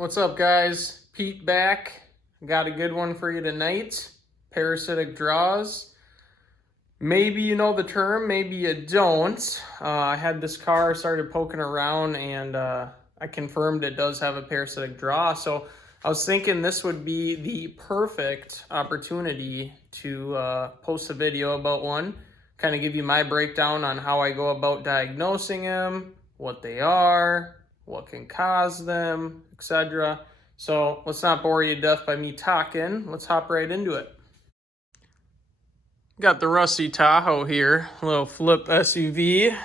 What's up, guys? Pete back. Got a good one for you tonight. Parasitic draws. Maybe you know the term, maybe you don't. I had this car, started poking around, and I confirmed it does have a parasitic draw. So I was thinking this would be the perfect opportunity to post a video about one, kind of give you my breakdown on how I go about diagnosing them, what they are, what can cause them, etc. So let's not bore you to death by me talking. Let's hop right into it. Got the rusty Tahoe here, a little flip SUV,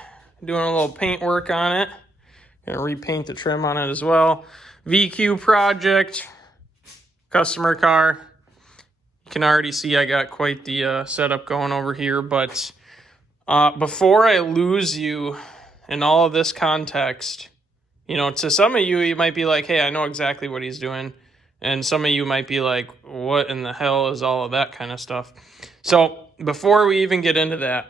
doing a little paint work on it. Gonna repaint the trim on it as well. VQ project, customer car. You can already see I got quite the setup going over here, but before I lose you in all of this context, you know, to some of you, you might be like, hey, I know exactly what he's doing. And some of you might be like, what in the hell is all of that kind of stuff? So before we even get into that,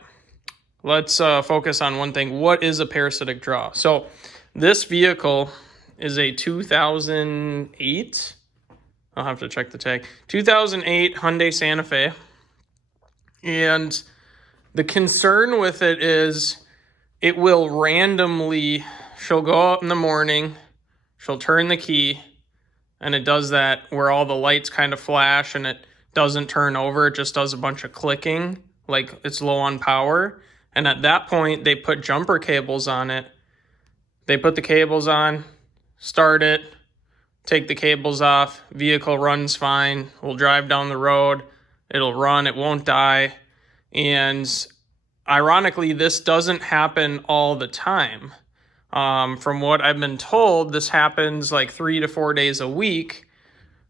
let's focus on one thing. What is a parasitic draw? So this vehicle is a 2008, I'll have to check the tag, 2008 Hyundai Santa Fe. And the concern with it is it will randomly, she'll go out in the morning, she'll turn the key, and it does that where all the lights kind of flash and it doesn't turn over. It just does a bunch of clicking, like it's low on power. And at that point, they put jumper cables on it. They put the cables on, start it, take the cables off, vehicle runs fine. We'll drive down the road. It'll run, it won't die. And ironically, this doesn't happen all the time. From what I've been told, this happens like 3 to 4 days a week.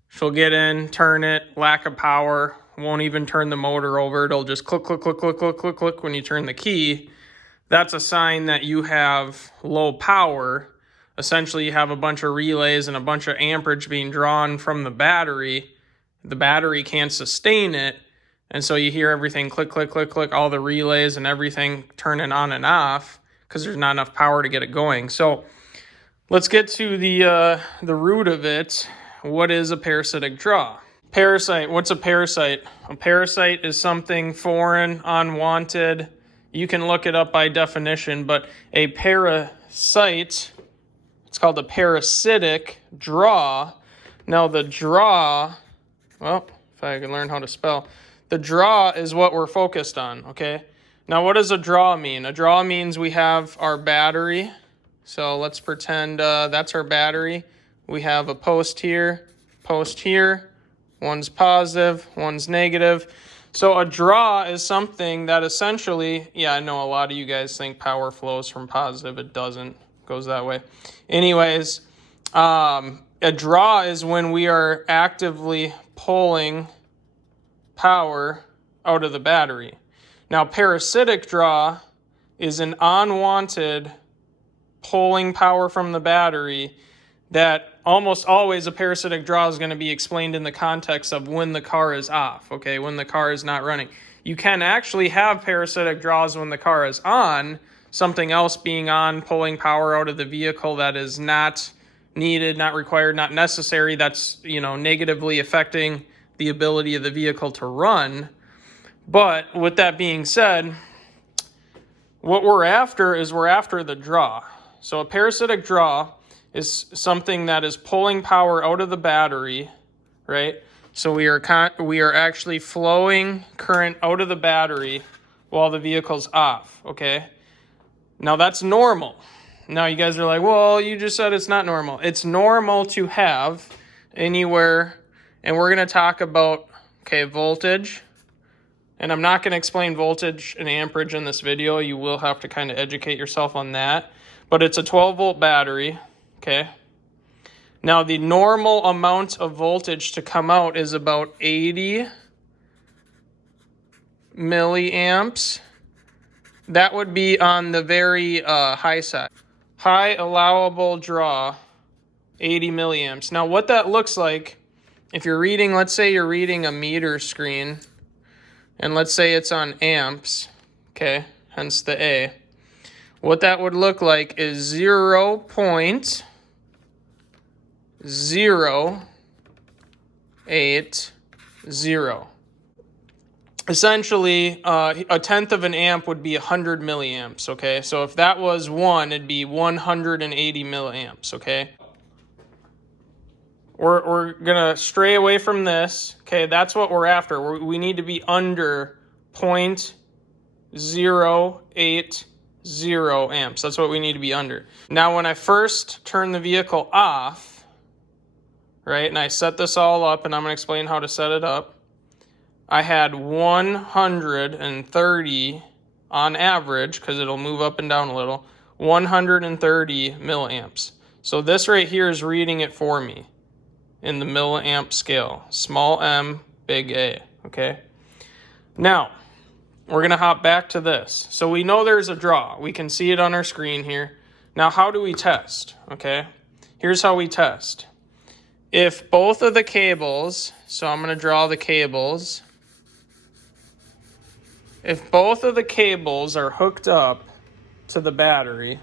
She'll get in, turn it, lack of power, won't even turn the motor over. It'll just click, click, click, click, click, click, click when you turn the key. That's a sign that you have low power. Essentially, you have a bunch of relays and a bunch of amperage being drawn from the battery. The battery can't sustain it. And so you hear everything click, click, click, click, all the relays and everything turning on and off because there's not enough power to get it going. So let's get to the root of it. What is a parasitic draw? Parasite, what's a parasite? A parasite is something foreign, unwanted. You can look it up by definition, but a parasite, it's called a parasitic draw. Now the draw, well, if I can learn how to spell, the draw is what we're focused on, okay? Now, what does a draw mean? A draw means we have our battery. So let's pretend that's our battery. We have a post here. One's positive, one's negative. So a draw is something that essentially, yeah, I know a lot of you guys think power flows from positive. It doesn't. It goes that way. Anyways, a draw is when we are actively pulling power out of the battery. Now, parasitic draw is an unwanted pulling power from the battery that almost always a parasitic draw is going to be explained in the context of when the car is off, okay, when the car is not running. You can actually have parasitic draws when the car is on, something else being on, pulling power out of the vehicle that is not needed, not required, not necessary, that's, you know, negatively affecting the ability of the vehicle to run. But with that being said, what we're after is we're after the draw. So a parasitic draw is something that is pulling power out of the battery, right? So we are actually flowing current out of the battery while the vehicle's off, okay? Now that's normal. Now you guys are like, well, you just said it's not normal. It's normal to have anywhere, and we're going to talk about, okay, voltage. And I'm not going to explain voltage and amperage in this video. You will have to kind of educate yourself on that. But it's a 12-volt battery, okay? Now, the normal amount of voltage to come out is about 80 milliamps. That would be on the very high side. High allowable draw, 80 milliamps. Now, what that looks like, if you're reading, let's say you're reading a meter screen, and let's say it's on amps, okay, hence the A. What that would look like is 0.0 Essentially, a tenth of an amp would be 100 milliamps, okay? So if that was 1, it'd be 180 milliamps, okay? We're going to stray away from this, okay? That's what we're after. We need to be under 0.080 amps. That's what we need to be under. Now, when I first turn the vehicle off, right, and I set this all up, and I'm going to explain how to set it up, I had 130 on average, because it'll move up and down a little, 130 milliamps. So this right here is reading it for me in the milliamp scale. Small m, big A, okay? Now, we're going to hop back to this. So we know there's a draw. We can see it on our screen here. Now, how do we test, okay? Here's how we test. If both of the cables, so I'm going to draw the cables. If both of the cables are hooked up to the battery,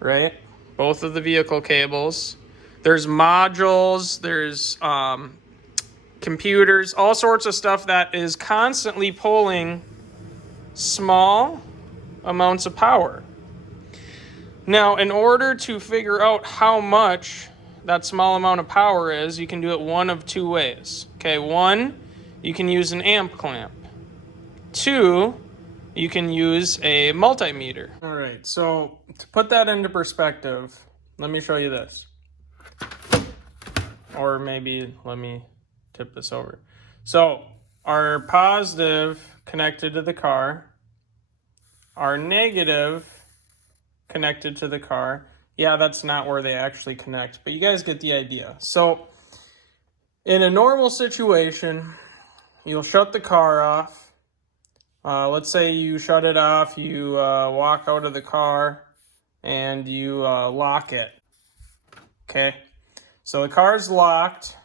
right? Both of the vehicle cables. There's modules, there's computers, all sorts of stuff that is constantly pulling small amounts of power. Now, in order to figure out how much that small amount of power is, you can do it one of two ways. Okay, one, you can use an amp clamp. Two, you can use a multimeter. All right, so to put that into perspective, let me show you this. Or maybe let me tip this over. So our positive connected to the car, our negative connected to the car. Yeah, that's not where they actually connect, but you guys get the idea. So in a normal situation, you'll shut the car off. Let's say you shut it off, you walk out of the car, and you lock it. Okay, so the car's locked,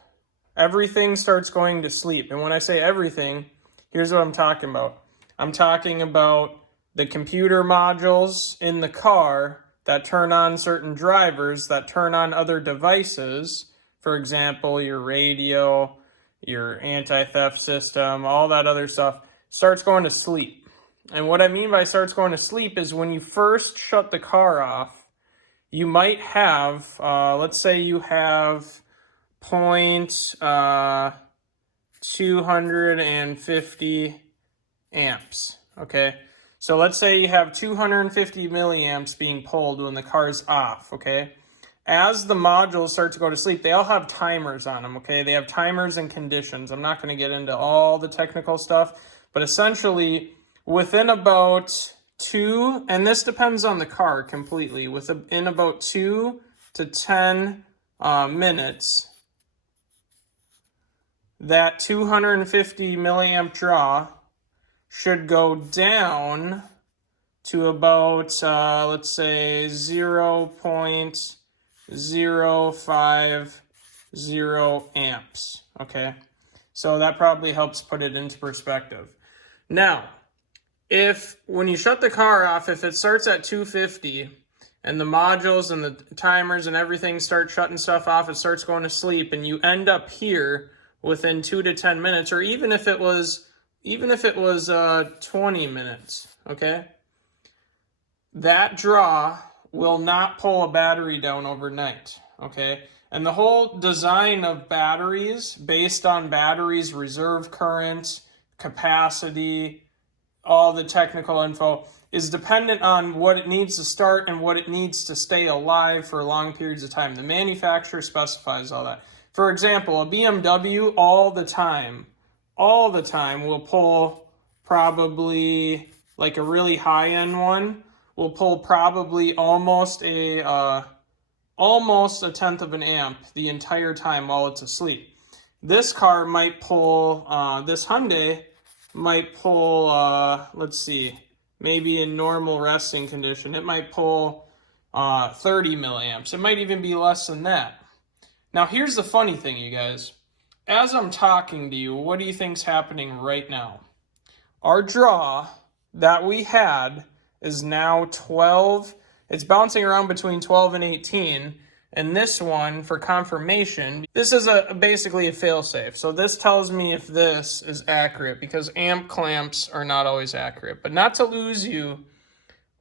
everything starts going to sleep. And when I say everything, here's what I'm talking about. I'm talking about the computer modules in the car that turn on certain drivers, that turn on other devices. For example, your radio, your anti-theft system, all that other stuff starts going to sleep. And what I mean by starts going to sleep is when you first shut the car off, you might have, let's say you have 250 amps, okay? So let's say you have 250 milliamps being pulled when the car's off, okay? As the modules start to go to sleep, they all have timers on them, okay? They have timers and conditions. I'm not going to get into all the technical stuff, but essentially within about 2, and this depends on the car completely, within about 2 to 10 minutes, that 250 milliamp draw should go down to about, let's say, 0.050 amps, okay? So that probably helps put it into perspective. Now, when you shut the car off, if it starts at 250 and the modules and the timers and everything start shutting stuff off, it starts going to sleep, and you end up here within 2 to 10 minutes, or even if it was 20 minutes, okay? That draw will not pull a battery down overnight, okay? And the whole design of batteries, based on batteries' reserve current, capacity, all the technical info, is dependent on what it needs to start and what it needs to stay alive for long periods of time. The manufacturer specifies all that. For example, a BMW all the time will pull probably, like a really high-end one, will pull probably almost a tenth of an amp the entire time while it's asleep. This car might pull, this Hyundai might pull, let's see, maybe in normal resting condition, it might pull 30 milliamps. It might even be less than that. Now, here's the funny thing, you guys. As I'm talking to you, what do you think's happening right now? Our draw that we had is now 12. It's bouncing around between 12 and 18. and this one for confirmation. This is basically a fail-safe. So this tells me if this is accurate, because amp clamps are not always accurate. But not to lose you,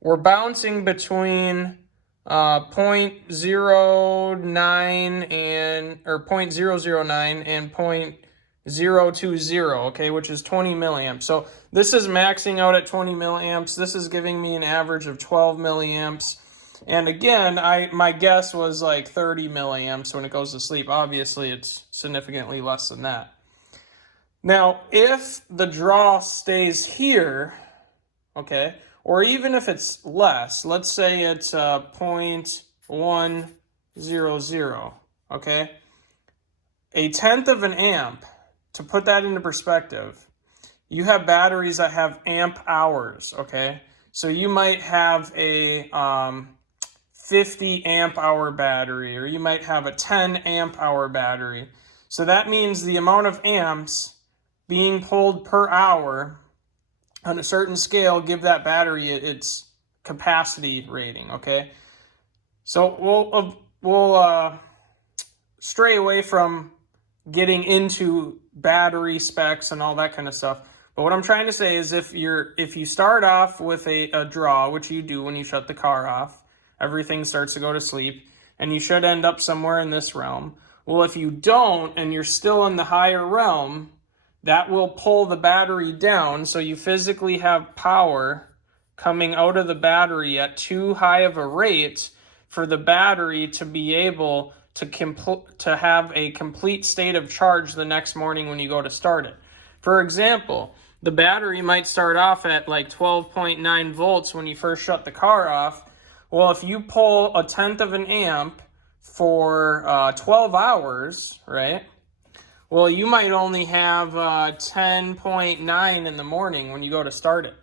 we're bouncing between 0.09 and, or 0.009 and 0.020, okay, which is 20 milliamps. So this is maxing out at 20 milliamps. This is giving me an average of 12 milliamps. And again, my guess was like 30 milliamps when it goes to sleep. Obviously, it's significantly less than that. Now, if the draw stays here, okay, or even if it's less, let's say it's 0.100, okay, a tenth of an amp, to put that into perspective, you have batteries that have amp hours, okay? So you might have a 50 amp hour battery, or you might have a 10 amp hour battery. So that means the amount of amps being pulled per hour on a certain scale give that battery its capacity rating, okay? So we'll stray away from getting into battery specs and all that kind of stuff. But what I'm trying to say is if you start off with a draw, which you do when you shut the car off, everything starts to go to sleep, and you should end up somewhere in this realm. Well, if you don't, and you're still in the higher realm, that will pull the battery down, so you physically have power coming out of the battery at too high of a rate for the battery to be able to have a complete state of charge the next morning when you go to start it. For example, the battery might start off at like 12.9 volts when you first shut the car off. Well, if you pull a tenth of an amp for 12 hours, right? Well, you might only have 10.9 in the morning when you go to start it.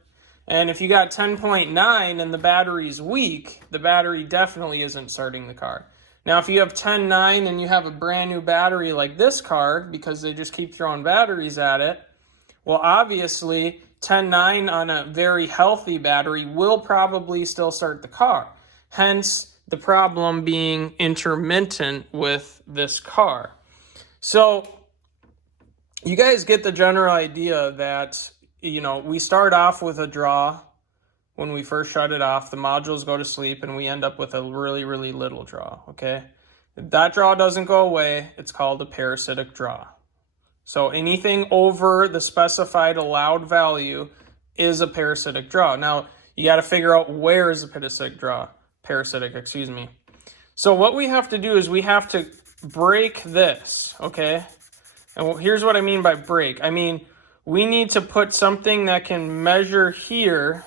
And if you got 10.9 and the battery's weak, the battery definitely isn't starting the car. Now, if you have 10.9 and you have a brand new battery like this car, because they just keep throwing batteries at it, well, obviously, 10.9 on a very healthy battery will probably still start the car. Hence, the problem being intermittent with this car. So, you guys get the general idea that, you know, we start off with a draw when we first shut it off. The modules go to sleep, and we end up with a really, really little draw, okay? If that draw doesn't go away, it's called a parasitic draw. So anything over the specified allowed value is a parasitic draw. Now, you got to figure out where is a parasitic, excuse me. So what we have to do is we have to break this, okay? And here's what I mean by break. I mean, we need to put something that can measure here,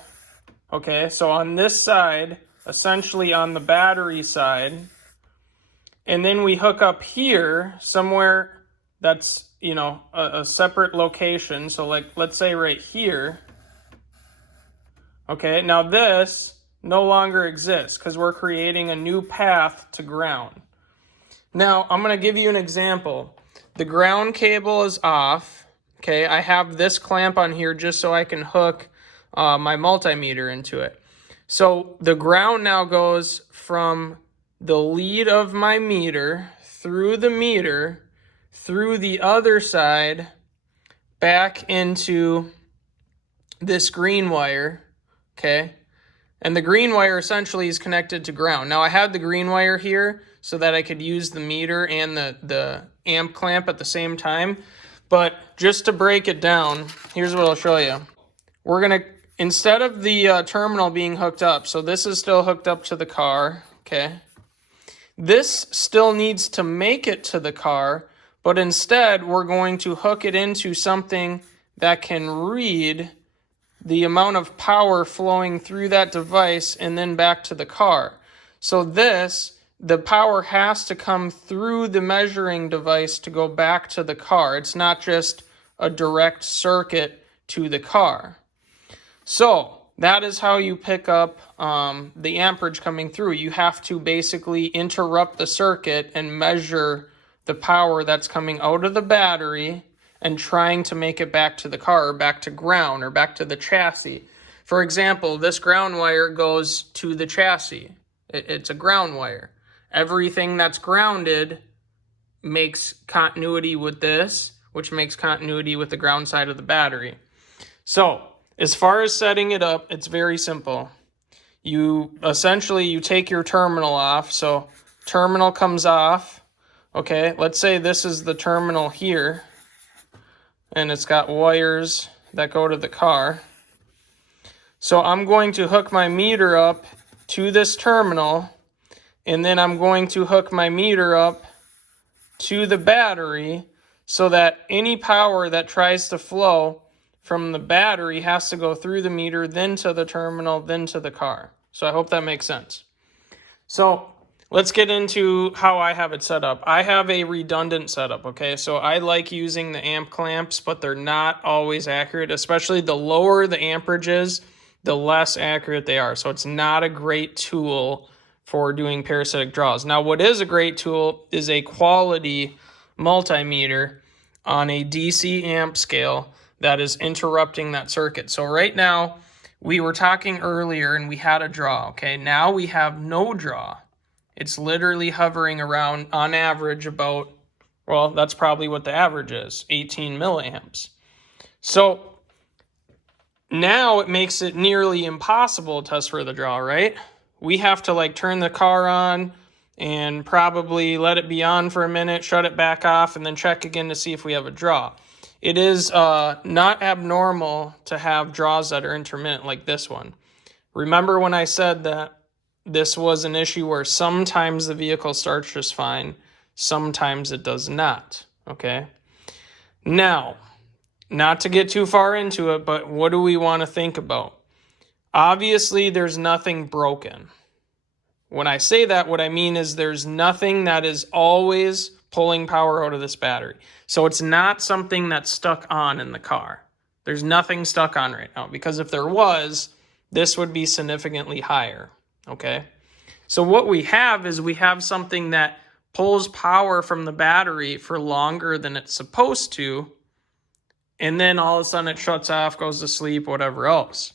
okay? So on this side, essentially on the battery side, and then we hook up here somewhere that's, you know, a separate location. So like, let's say right here. Okay, now this no longer exists because we're creating a new path to ground. Now, I'm going to give you an example. The ground cable is off. Okay, I have this clamp on here just so I can hook my multimeter into it. So the ground now goes from the lead of my meter, through the meter, through the other side, back into this green wire, okay? And the green wire essentially is connected to ground. Now I had the green wire here so that I could use the meter and the amp clamp at the same time. But just to break it down, here's what I'll show you. We're gonna, instead of the terminal being hooked up, so this is still hooked up to the car, okay? This still needs to make it to the car, but instead we're going to hook it into something that can read the amount of power flowing through that device and then back to the car. So the power has to come through the measuring device to go back to the car. It's not just a direct circuit to the car. So that is how you pick up the amperage coming through. You have to basically interrupt the circuit and measure the power that's coming out of the battery and trying to make it back to the car, or back to ground, or back to the chassis. For example, this ground wire goes to the chassis. It's a ground wire. Everything that's grounded makes continuity with this, which makes continuity with the ground side of the battery. So as far as setting it up, it's very simple. You take your terminal off. So terminal comes off. Okay, let's say this is the terminal here, and it's got wires that go to the car. So I'm going to hook my meter up to this terminal, and then I'm going to hook my meter up to the battery so that any power that tries to flow from the battery has to go through the meter, then to the terminal, then to the car. So I hope that makes sense. So let's get into how I have it set up. I have a redundant setup, okay? So I like using the amp clamps, but they're not always accurate, especially the lower the amperage is, the less accurate they are. So it's not a great tool for doing parasitic draws. Now, what is a great tool is a quality multimeter on a DC amp scale that is interrupting that circuit. So right now, we were talking earlier and we had a draw, okay? Now we have no draw. It's literally hovering around, on average, about, well, that's probably what the average is, 18 milliamps. So now it makes it nearly impossible to test for the draw, right? We have to like turn the car on and probably let it be on for a minute, shut it back off, and then check again to see if we have a draw. It is not abnormal to have draws that are intermittent like this one. Remember when I said that this was an issue where sometimes the vehicle starts just fine, sometimes it does not, okay? Now, not to get too far into it, but what do we want to think about? Obviously, there's nothing broken. When I say that, what I mean is there's nothing that is always pulling power out of this battery. So it's not something that's stuck on in the car. There's nothing stuck on right now, because if there was, this would be significantly higher, okay? So what we have is we have something that pulls power from the battery for longer than it's supposed to, and then all of a sudden it shuts off, goes to sleep, whatever else.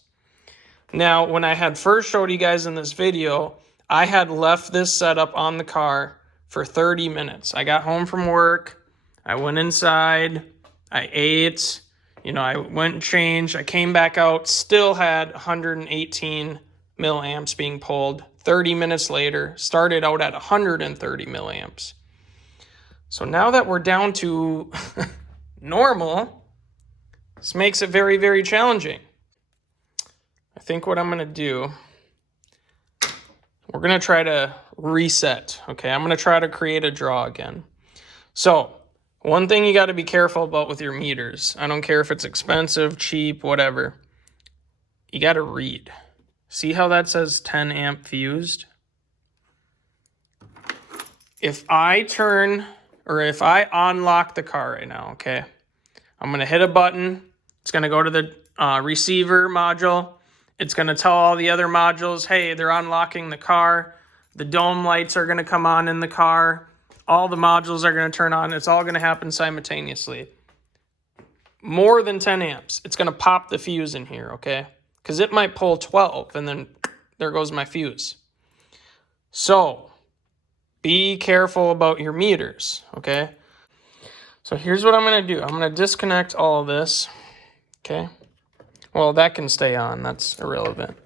Now, when I had first showed you guys in this video, I had left this setup on the car for 30 minutes. I got home from work, I went inside, I ate, I went and changed, I came back out, still had 118 milliamps being pulled. 30 minutes later, started out at 130 milliamps. So now that we're down to normal, this makes it very, very challenging. I think what I'm going to do, we're going to try to reset, okay? I'm going to try to create a draw again. So one thing you got to be careful about with your meters, I don't care if it's expensive, cheap, whatever, you got to read. See how that says 10 amp fused? If I unlock the car right now, okay, I'm going to hit a button. It's going to go to the receiver module. It's going to tell all the other modules, hey, they're unlocking the car. The dome lights are going to come on in the car. All the modules are going to turn on. It's all going to happen simultaneously. More than 10 amps. It's going to pop the fuse in here, okay? Because it might pull 12, and then there goes my fuse. So be careful about your meters, okay? So here's what I'm going to do. I'm going to disconnect all of this, okay? Well, that can stay on. That's irrelevant.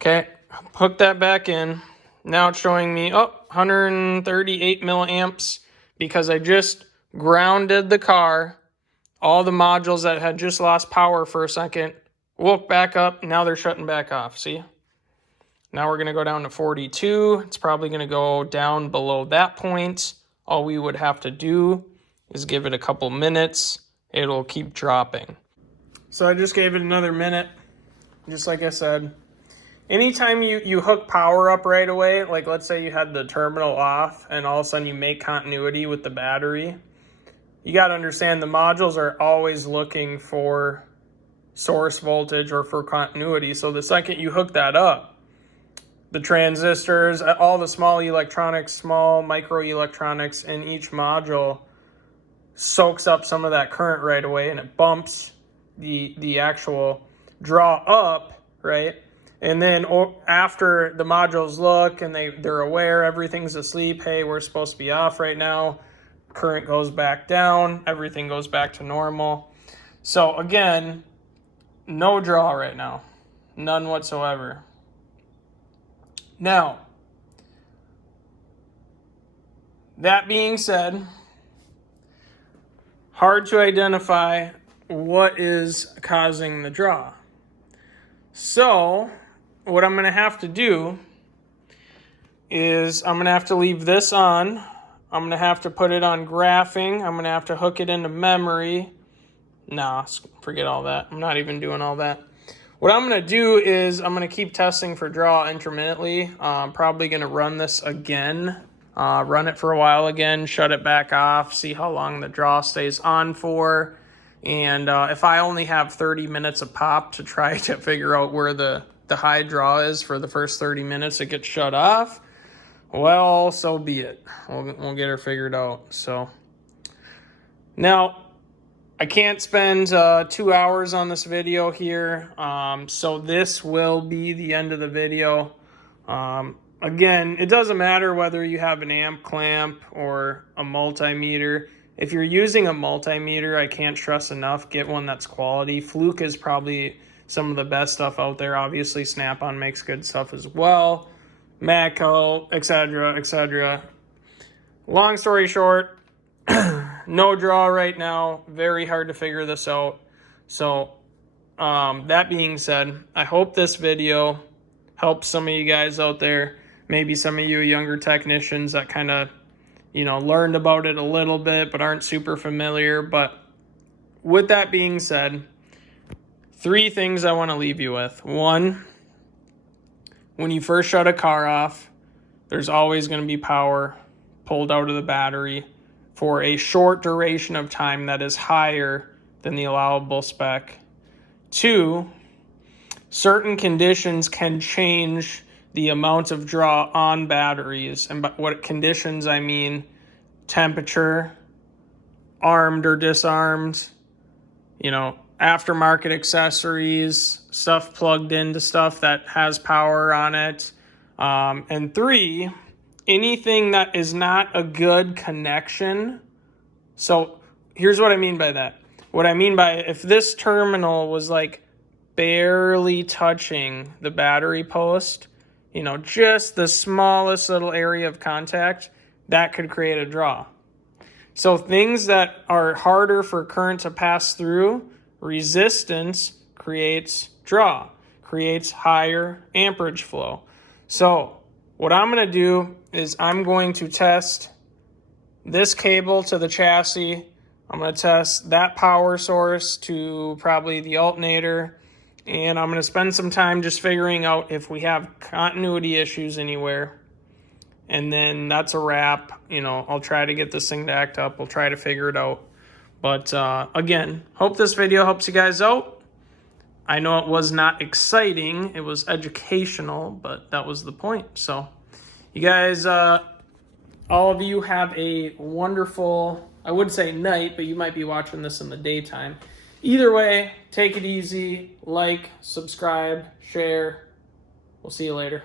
Okay, hook that back in. Now it's showing me, 138 milliamps because I just grounded the car. All the modules that had just lost power for a second woke back up. Now they're shutting back off, see? Now we're going to go down to 42. It's probably going to go down below that point. All we would have to do is give it a couple minutes. It'll keep dropping. So I just gave it another minute, just like I said. Anytime you hook power up right away, like let's say you had the terminal off and all of a sudden you make continuity with the battery, you got to understand the modules are always looking for source voltage or for continuity. So the second you hook that up, the transistors, all the small electronics, small micro electronics in each module soaks up some of that current right away, and it bumps the actual draw up, right? And then after the modules look and they're aware everything's asleep, hey, we're supposed to be off right now, current goes back down, everything goes back to normal. So again, no draw right now, none whatsoever. Now, that being said, hard to identify what is causing the draw. So what I'm going to have to do is I'm going to have to leave this on. I'm going to have to put it on graphing. I'm going to have to hook it into memory. Nah, forget all that. I'm not even doing all that. What I'm going to do is I'm going to keep testing for draw intermittently. I'm probably going to run this again. Run it for a while again, shut it back off, see how long the draw stays on for. And if I only have 30 minutes of pop to try to figure out where the high draw is for the first 30 minutes, it gets shut off, well, so be it. We'll get her figured out. So now I can't spend 2 hours on this video here. So this will be the end of the video. Again, it doesn't matter whether you have an amp clamp or a multimeter. If you're using a multimeter, I can't stress enough, get one that's quality. Fluke is probably some of the best stuff out there. Obviously, Snap-on makes good stuff as well. Matco, etc., etc. Long story short, no draw right now. Very hard to figure this out. So, that being said, I hope this video helps some of you guys out there. Maybe some of you younger technicians that kind of, learned about it a little bit but aren't super familiar. But with that being said, 3 things I want to leave you with. 1, when you first shut a car off, there's always going to be power pulled out of the battery for a short duration of time that is higher than the allowable spec. 2, certain conditions can change the amount of draw on batteries. And by what conditions I mean, temperature, armed or disarmed, aftermarket accessories, stuff plugged into stuff that has power on it. And 3, anything that is not a good connection. So here's what I mean by that. What I mean by, if this terminal was like barely touching the battery post, just the smallest little area of contact, that could create a draw. So things that are harder for current to pass through, resistance creates draw, creates higher amperage flow. So what I'm going to do is I'm going to test this cable to the chassis. I'm going to test that power source to probably the alternator. And I'm going to spend some time just figuring out if we have continuity issues anywhere. And then that's a wrap. I'll try to get this thing to act up. We'll try to figure it out. But again, hope this video helps you guys out. I know it was not exciting. It was educational, but that was the point. So you guys, all of you have a wonderful, I would say night, but you might be watching this in the daytime. Either way, take it easy, like, subscribe, share. We'll see you later.